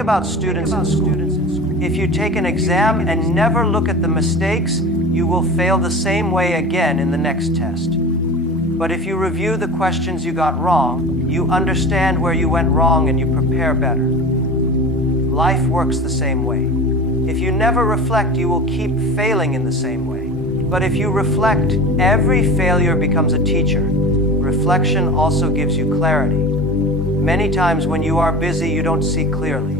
about students in school. If you take an exam and never look at the mistakes, you will fail the same way again in the next test. But if you review the questions you got wrong, you understand where you went wrong and you prepare better. Life works the same way. If you never reflect, you will keep failing in the same way. But if you reflect, every failure becomes a teacher. Reflection also gives you clarity. Many times when you are busy, you don't see clearly.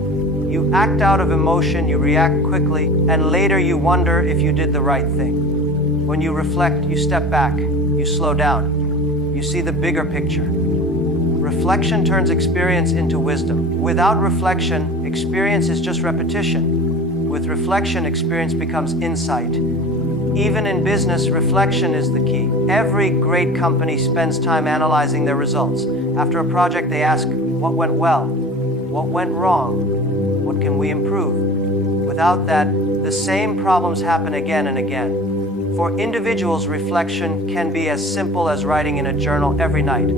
You act out of emotion, you react quickly, and later you wonder if you did the right thing. When you reflect, you step back, you slow down, you see the bigger picture. Reflection turns experience into wisdom. Without reflection, experience is just repetition. With reflection, experience becomes insight. Even in business, reflection is the key. Every great company spends time analyzing their results. After a project, they ask, what went well? What went wrong? What can we improve? Without that, the same problems happen again and again. For individuals, reflection can be as simple as writing in a journal every night.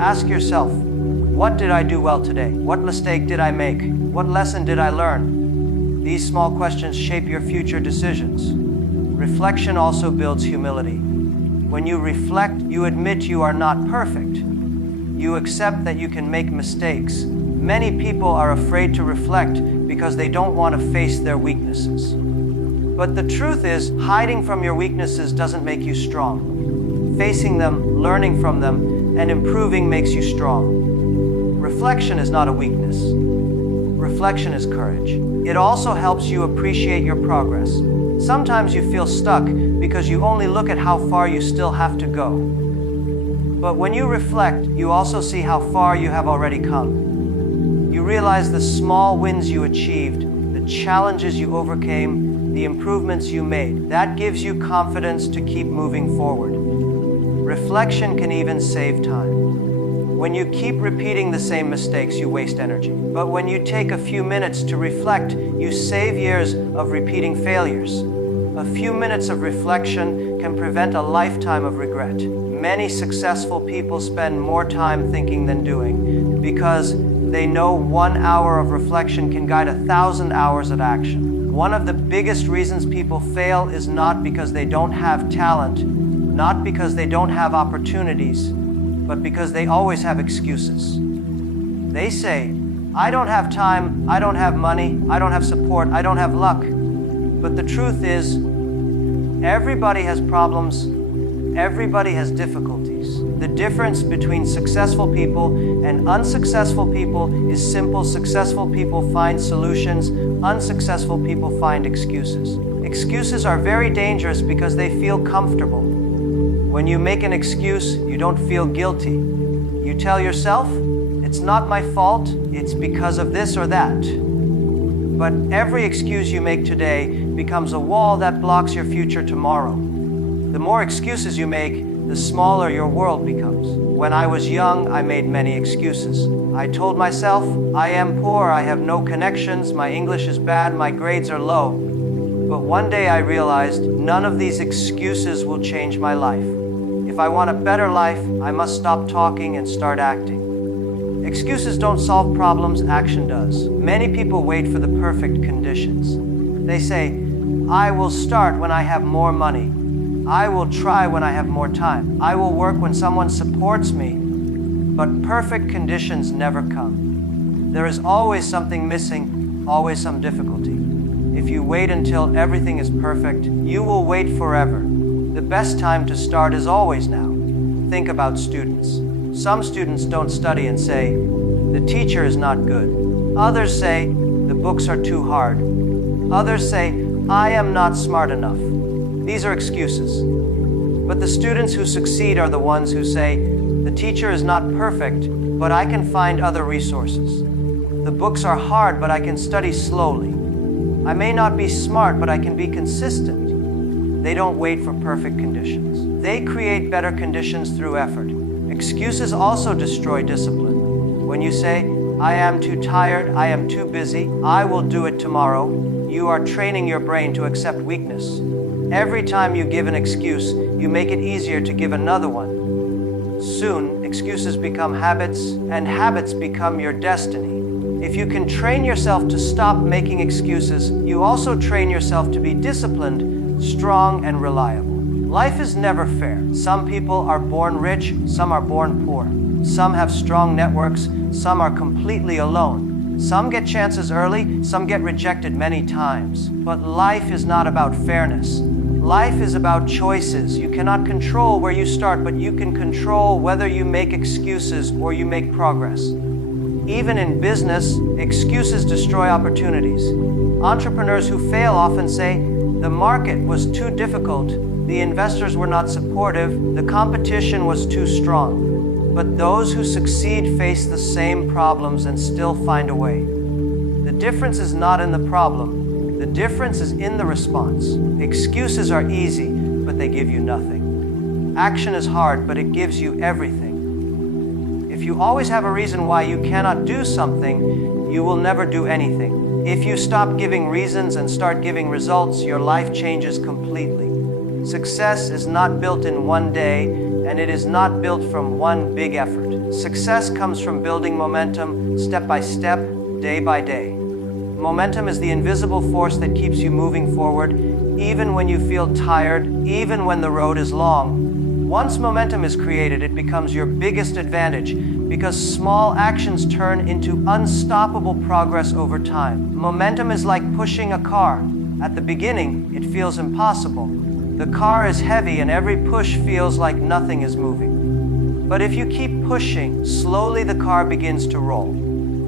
Ask yourself, what did I do well today? What mistake did I make? What lesson did I learn? These small questions shape your future decisions. Reflection also builds humility. When you reflect, you admit you are not perfect. You accept that you can make mistakes. Many people are afraid to reflect because they don't want to face their weaknesses. But the truth is, hiding from your weaknesses doesn't make you strong. Facing them, learning from them, and improving makes you strong. Reflection is not a weakness. Reflection is courage. It also helps you appreciate your progress. Sometimes you feel stuck because you only look at how far you still have to go. But when you reflect, you also see how far you have already come. You realize the small wins you achieved, the challenges you overcame, the improvements you made. That gives you confidence to keep moving forward. Reflection can even save time. When you keep repeating the same mistakes, you waste energy. But when you take a few minutes to reflect, you save years of repeating failures. A few minutes of reflection can prevent a lifetime of regret. Many successful people spend more time thinking than doing because they know 1 hour of reflection can guide 1,000 hours of action. One of the biggest reasons people fail is not because they don't have talent, not because they don't have opportunities, but because they always have excuses. They say, I don't have time, I don't have money, I don't have support, I don't have luck. But the truth is, everybody has problems, everybody has difficulties. The difference between successful people and unsuccessful people is simple. Successful people find solutions, unsuccessful people find excuses. Excuses are very dangerous because they feel comfortable. When you make an excuse, you don't feel guilty. You tell yourself, it's not my fault, it's because of this or that. But every excuse you make today becomes a wall that blocks your future tomorrow. The more excuses you make, the smaller your world becomes. When I was young, I made many excuses. I told myself, I am poor, I have no connections, my English is bad, my grades are low. But one day I realized none of these excuses will change my life. If I want a better life, I must stop talking and start acting. Excuses don't solve problems, action does. Many people wait for the perfect conditions. They say, I will start when I have more money. I will try when I have more time. I will work when someone supports me. But perfect conditions never come. There is always something missing, always some difficulty. If you wait until everything is perfect, you will wait forever. The best time to start is always now. Think about students. Some students don't study and say, the teacher is not good. Others say, the books are too hard. Others say, I am not smart enough. These are excuses. But the students who succeed are the ones who say, the teacher is not perfect, but I can find other resources. The books are hard, but I can study slowly. I may not be smart, but I can be consistent. They don't wait for perfect conditions. They create better conditions through effort. Excuses also destroy discipline. When you say, I am too tired, I am too busy, I will do it tomorrow, you are training your brain to accept weakness. Every time you give an excuse, you make it easier to give another one. Soon, excuses become habits, and habits become your destiny. If you can train yourself to stop making excuses, you also train yourself to be disciplined, strong, and reliable. Life is never fair. Some people are born rich, some are born poor. Some have strong networks, some are completely alone. Some get chances early, some get rejected many times. But life is not about fairness. Life is about choices. You cannot control where you start, but you can control whether you make excuses or you make progress. Even in business, excuses destroy opportunities. Entrepreneurs who fail often say, the market was too difficult, the investors were not supportive, the competition was too strong. But those who succeed face the same problems and still find a way. The difference is not in the problem, the difference is in the response. Excuses are easy, but they give you nothing. Action is hard, but it gives you everything. If you always have a reason why you cannot do something, you will never do anything. If you stop giving reasons and start giving results, your life changes completely. Success is not built in one day, and it is not built from one big effort. Success comes from building momentum, step by step, day by day. Momentum is the invisible force that keeps you moving forward, even when you feel tired, even when the road is long. Once momentum is created, it becomes your biggest advantage, because small actions turn into unstoppable progress over time. Momentum is like pushing a car. At the beginning, it feels impossible. The car is heavy and every push feels like nothing is moving. But if you keep pushing, slowly the car begins to roll.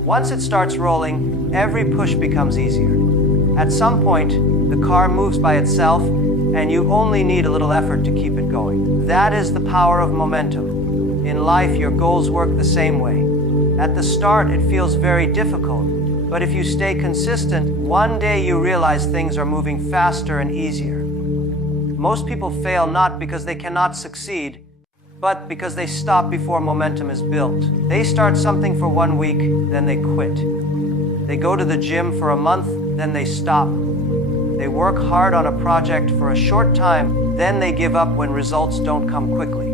Once it starts rolling, every push becomes easier. At some point, the car moves by itself, and you only need a little effort to keep it going. That is the power of momentum. In life, your goals work the same way. At the start, it feels very difficult, but if you stay consistent, one day you realize things are moving faster and easier. Most people fail not because they cannot succeed, but because they stop before momentum is built. They start something for 1 week, then they quit. They go to the gym for a month, then they stop. They work hard on a project for a short time, then they give up when results don't come quickly.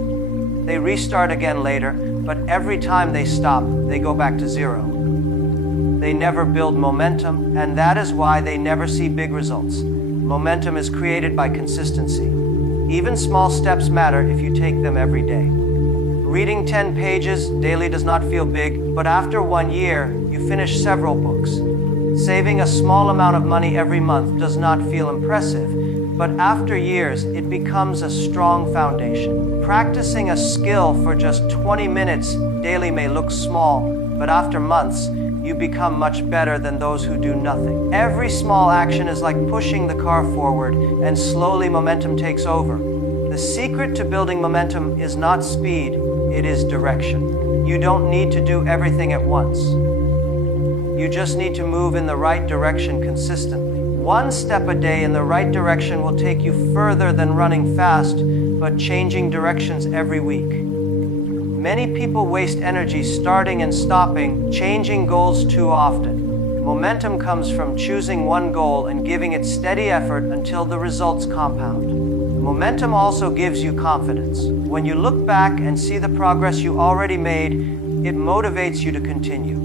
They restart again later, but every time they stop, they go back to zero. They never build momentum, and that is why they never see big results. Momentum is created by consistency. Even small steps matter if you take them every day. Reading 10 pages daily does not feel big, but after 1 year, you finish several books. Saving a small amount of money every month does not feel impressive, but after years, it becomes a strong foundation. Practicing a skill for just 20 minutes daily may look small, but after months, you become much better than those who do nothing. Every small action is like pushing the car forward, and slowly momentum takes over. The secret to building momentum is not speed, it is direction. You don't need to do everything at once. You just need to move in the right direction consistently. 1 step a day in the right direction will take you further than running fast, but changing directions every week. Many people waste energy starting and stopping, changing goals too often. Momentum comes from choosing one goal and giving it steady effort until the results compound. Momentum also gives you confidence. When you look back and see the progress you already made, it motivates you to continue.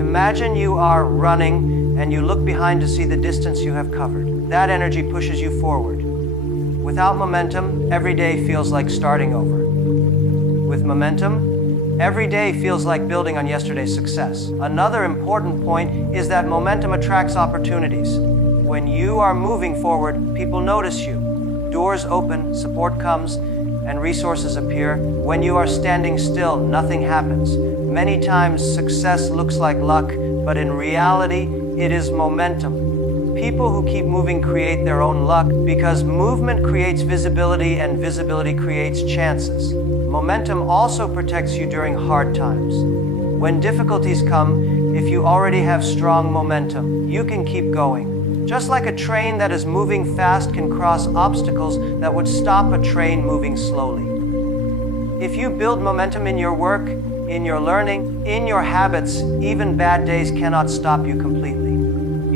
Imagine you are running and you look behind to see the distance you have covered. That energy pushes you forward. Without momentum, every day feels like starting over. With momentum, every day feels like building on yesterday's success. Another important point is that momentum attracts opportunities. When you are moving forward, people notice you. Doors open, support comes, and resources appear. When you are standing still, nothing happens. Many times, success looks like luck, but in reality, it is momentum. People who keep moving create their own luck because movement creates visibility and visibility creates chances. Momentum also protects you during hard times. When difficulties come, if you already have strong momentum, you can keep going. Just like a train that is moving fast can cross obstacles that would stop a train moving slowly. If you build momentum in your work, in your learning, in your habits, even bad days cannot stop you completely.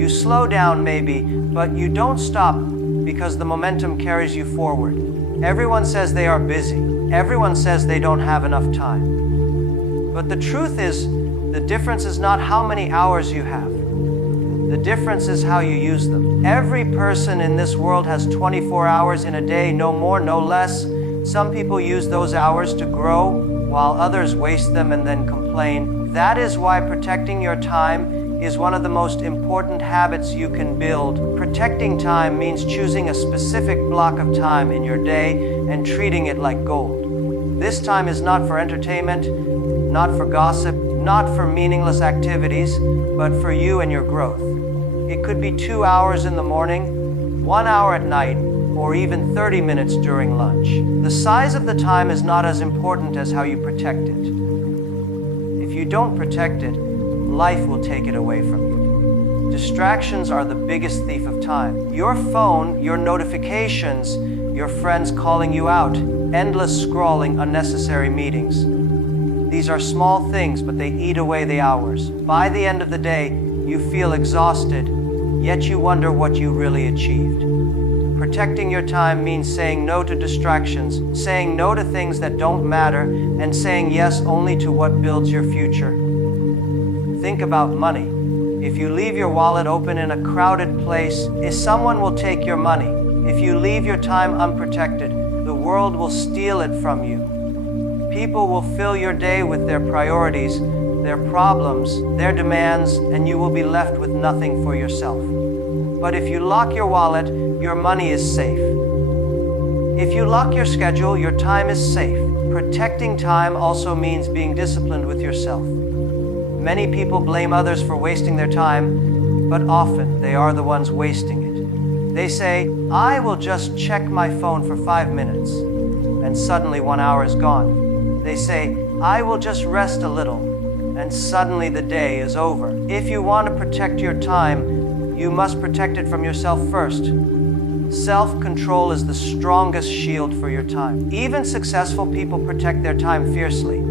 You slow down maybe, but you don't stop because the momentum carries you forward. Everyone says they are busy. Everyone says they don't have enough time. But the truth is, The difference is not how many hours you have. The difference is how you use them. Every person in this world has 24 hours in a day, no more, no less. Some people use those hours to grow, while others waste them and then complain. That is why protecting your time is one of the most important habits you can build. Protecting time means choosing a specific block of time in your day and treating it like gold. This time is not for entertainment, not for gossip, not for meaningless activities, but for you and your growth. It could be 2 hours in the morning, 1 hour at night, or even 30 minutes during lunch. The size of the time is not as important as how you protect it. If you don't protect it, life will take it away from you. Distractions are the biggest thief of time. Your phone, your notifications, your friends calling you out, endless scrolling, unnecessary meetings. These are small things, but they eat away the hours. By the end of the day, you feel exhausted, yet you wonder what you really achieved. Protecting your time means saying no to distractions, saying no to things that don't matter, and saying yes only to what builds your future. Think about money. If you leave your wallet open in a crowded place, someone will take your money. If you leave your time unprotected, the world will steal it from you. People will fill your day with their priorities, their problems, their demands, and you will be left with nothing for yourself. But if you lock your wallet, your money is safe. If you lock your schedule, your time is safe. Protecting time also means being disciplined with yourself. Many people blame others for wasting their time, but often they are the ones wasting it. They say, I will just check my phone for 5 minutes, and suddenly 1 hour is gone. They say, I will just rest a little, and suddenly the day is over. If you want to protect your time, you must protect it from yourself first. Self-control is the strongest shield for your time. Even successful people protect their time fiercely.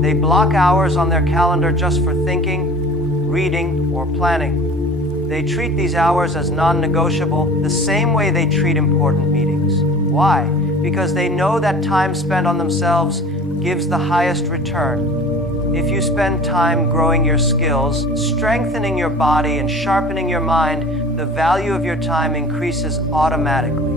They block hours on their calendar just for thinking, reading, or planning. They treat these hours as non-negotiable, the same way they treat important meetings. Why? Because they know that time spent on themselves gives the highest return. If you spend time growing your skills, strengthening your body, and sharpening your mind, the value of your time increases automatically.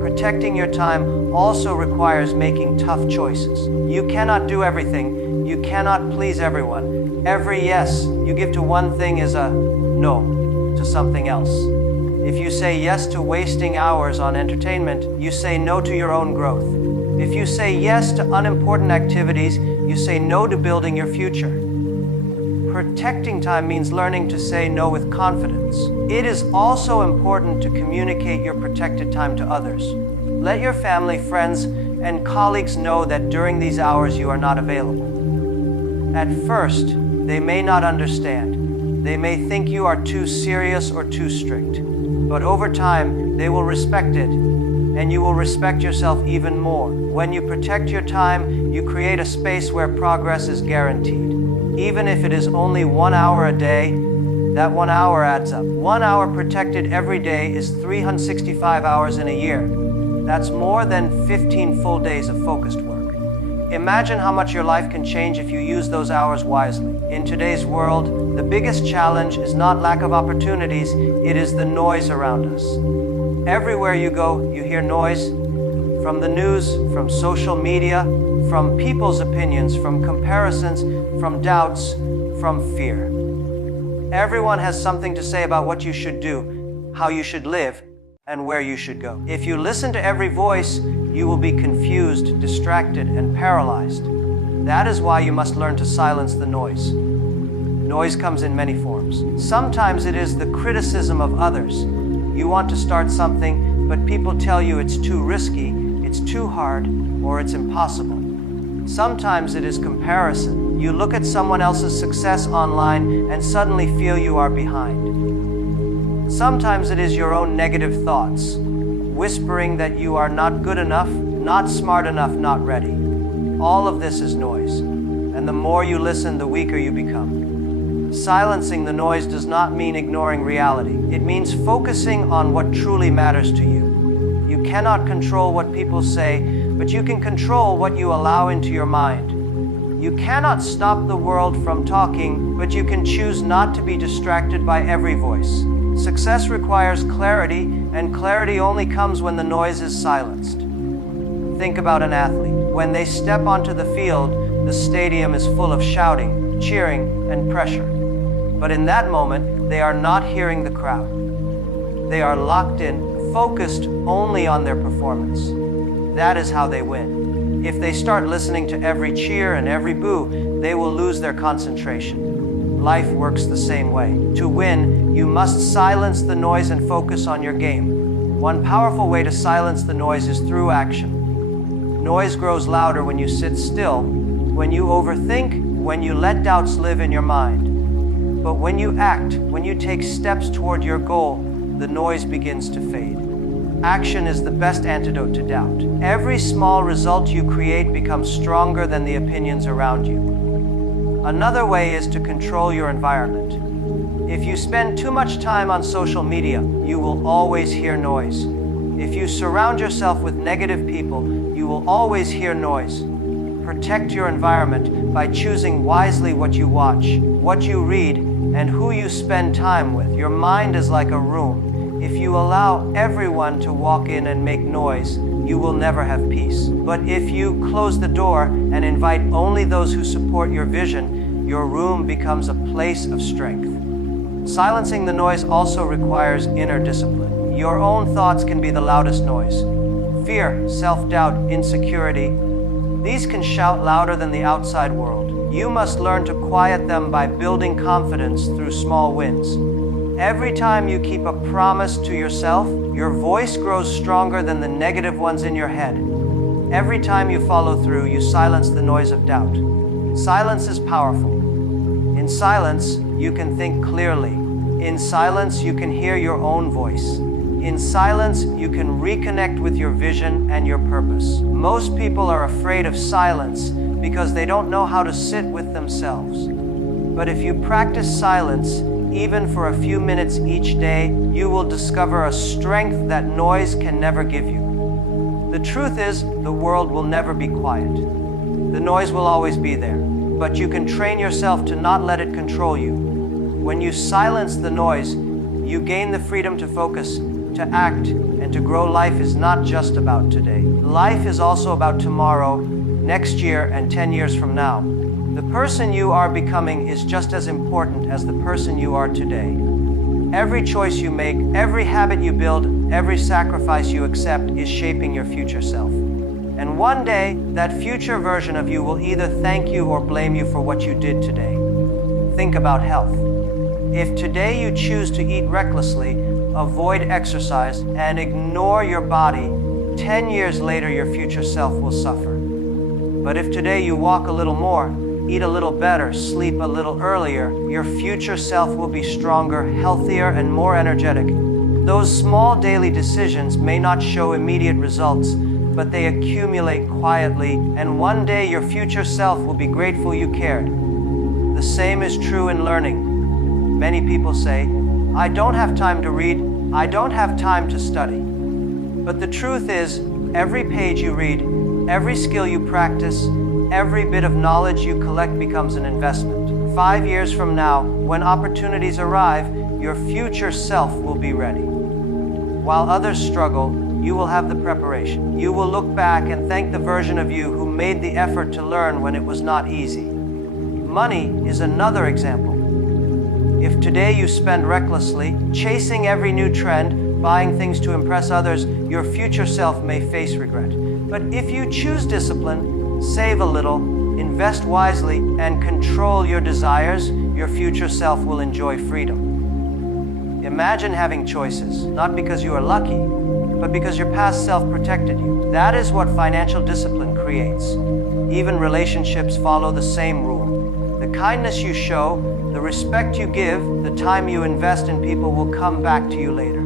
Protecting your time also requires making tough choices. You cannot do everything. You cannot please everyone. Every yes you give to one thing is a no to something else. If you say yes to wasting hours on entertainment, you say no to your own growth. If you say yes to unimportant activities, you say no to building your future. Protecting time means learning to say no with confidence. It is also important to communicate your protected time to others. Let your family, friends, and colleagues know that during these hours you are not available. At first, they may not understand. They may think you are too serious or too strict. But over time, they will respect it, and you will respect yourself even more. When you protect your time, you create a space where progress is guaranteed. Even if it is only 1 hour a day, that 1 hour adds up. 1 hour protected every day is 365 hours in a year. That's more than 15 full days of focused work. Imagine how much your life can change if you use those hours wisely. In today's world, the biggest challenge is not lack of opportunities, it is the noise around us. Everywhere you go, you hear noise, from the news, from social media, from people's opinions, from comparisons, from doubts, from fear. Everyone has something to say about what you should do, how you should live, and where you should go. If you listen to every voice, you will be confused, distracted, and paralyzed. That is why you must learn to silence the noise. Noise comes in many forms. Sometimes it is the criticism of others. You want to start something, but people tell you it's too risky, it's too hard, or it's impossible. Sometimes it is comparison. You look at someone else's success online and suddenly feel you are behind. Sometimes it is your own negative thoughts, whispering that you are not good enough, not smart enough, not ready. All of this is noise, and the more you listen, the weaker you become. Silencing the noise does not mean ignoring reality. It means focusing on what truly matters to you. You cannot control what people say, but you can control what you allow into your mind. You cannot stop the world from talking, but you can choose not to be distracted by every voice. Success requires clarity, and clarity only comes when the noise is silenced. Think about an athlete. When they step onto the field, the stadium is full of shouting, cheering, and pressure. But in that moment, they are not hearing the crowd. They are locked in, focused only on their performance. That is how they win. If they start listening to every cheer and every boo, they will lose their concentration. Life works the same way. To win, you must silence the noise and focus on your game. One powerful way to silence the noise is through action. Noise grows louder when you sit still, when you overthink, when you let doubts live in your mind. But when you act, when you take steps toward your goal, the noise begins to fade. Action is the best antidote to doubt. Every small result you create becomes stronger than the opinions around you. Another way is to control your environment. If you spend too much time on social media, you will always hear noise. If you surround yourself with negative people, you will always hear noise. Protect your environment by choosing wisely what you watch, what you read, and who you spend time with. Your mind is like a room. If you allow everyone to walk in and make noise, you will never have peace. But if you close the door and invite only those who support your vision, your room becomes a place of strength. Silencing the noise also requires inner discipline. Your own thoughts can be the loudest noise. Fear, self-doubt, insecurity, these can shout louder than the outside world. You must learn to quiet them by building confidence through small wins. Every time you keep a promise to yourself, your voice grows stronger than the negative ones in your head. Every time you follow through, you silence the noise of doubt. Silence is powerful. In silence, you can think clearly. In silence, you can hear your own voice. In silence, you can reconnect with your vision and your purpose. Most people are afraid of silence because they don't know how to sit with themselves. But if you practice silence, even for a few minutes each day, you will discover a strength that noise can never give you. The truth is, the world will never be quiet. The noise will always be there, but you can train yourself to not let it control you. When you silence the noise, you gain the freedom to focus, to act, and to grow. Life is not just about today. Life is also about tomorrow, next year, and 10 years from now. The person you are becoming is just as important as the person you are today. Every choice you make, every habit you build, every sacrifice you accept is shaping your future self. And one day, that future version of you will either thank you or blame you for what you did today. Think about health. If today you choose to eat recklessly, avoid exercise, and ignore your body, 10 years later your future self will suffer. But if today you walk a little more, eat a little better, sleep a little earlier, your future self will be stronger, healthier, and more energetic. Those small daily decisions may not show immediate results, but they accumulate quietly, and one day your future self will be grateful you cared. The same is true in learning. Many people say, I don't have time to read, I don't have time to study. But the truth is, every page you read, every skill you practice, every bit of knowledge you collect becomes an investment. 5 years from now, when opportunities arrive, your future self will be ready. While others struggle, you will have the preparation. You will look back and thank the version of you who made the effort to learn when it was not easy. Money is another example. If today you spend recklessly, chasing every new trend, buying things to impress others, your future self may face regret. But if you choose discipline, save a little, invest wisely, and control your desires, your future self will enjoy freedom. Imagine having choices, not because you are lucky, but because your past self protected you. That is what financial discipline creates. Even relationships follow the same rule. The kindness you show, the respect you give, the time you invest in people will come back to you later.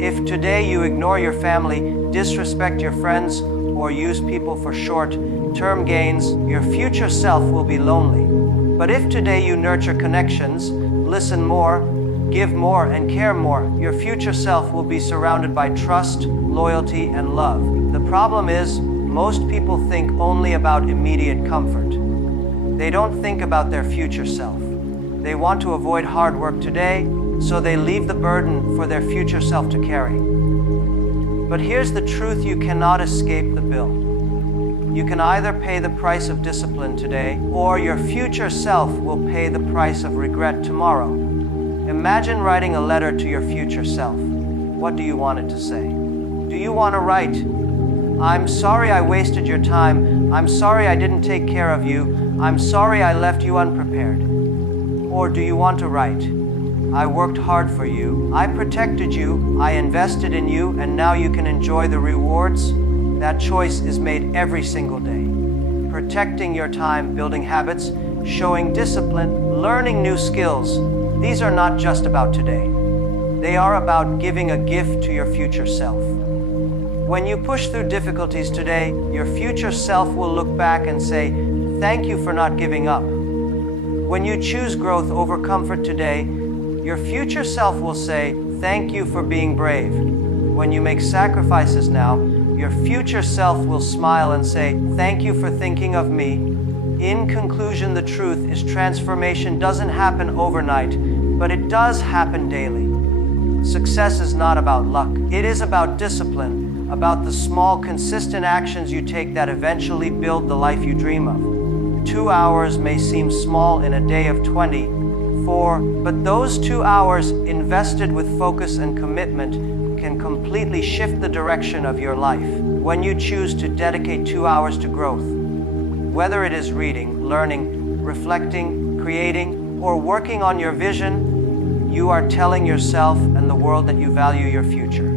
If today you ignore your family, disrespect your friends, or use people for short-term gains, your future self will be lonely. But if today you nurture connections, listen more, give more, and care more, your future self will be surrounded by trust, loyalty, and love. The problem is, most people think only about immediate comfort. They don't think about their future self. They want to avoid hard work today, so they leave the burden for their future self to carry. But here's the truth: you cannot escape the bill. You can either pay the price of discipline today, or your future self will pay the price of regret tomorrow. Imagine writing a letter to your future self. What do you want it to say? Do you want to write, "I'm sorry I wasted your time. I'm sorry I didn't take care of you. I'm sorry I left you unprepared"? Or do you want to write, "I worked hard for you. I protected you. I invested in you, and now you can enjoy the rewards"? That choice is made every single day. Protecting your time, building habits, showing discipline, learning new skills. These are not just about today. They are about giving a gift to your future self. When you push through difficulties today, your future self will look back and say, "Thank you for not giving up." When you choose growth over comfort today, your future self will say, "Thank you for being brave." When you make sacrifices now, your future self will smile and say, "Thank you for thinking of me." In conclusion, the truth is transformation doesn't happen overnight, but it does happen daily. Success is not about luck. It is about discipline, about the small, consistent actions you take that eventually build the life you dream of. 2 hours may seem small in a day of 24, but those 2 hours invested with focus and commitment can completely shift the direction of your life. When you choose to dedicate 2 hours to growth, whether it is reading, learning, reflecting, creating, or working on your vision, you are telling yourself and the world that you value your future.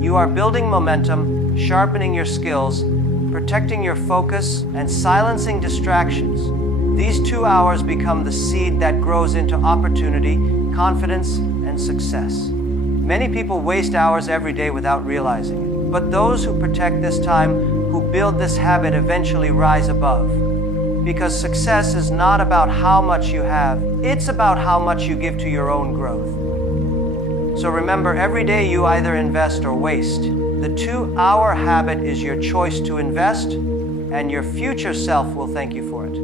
You are building momentum, sharpening your skills, protecting your focus, and silencing distractions. These 2 hours become the seed that grows into opportunity, confidence, and success. Many people waste hours every day without realizing it, but those who protect this time, who build this habit, eventually rise above. Because success is not about how much you have, it's about how much you give to your own growth. So remember, every day you either invest or waste. The 2-hour habit is your choice to invest, and your future self will thank you for it.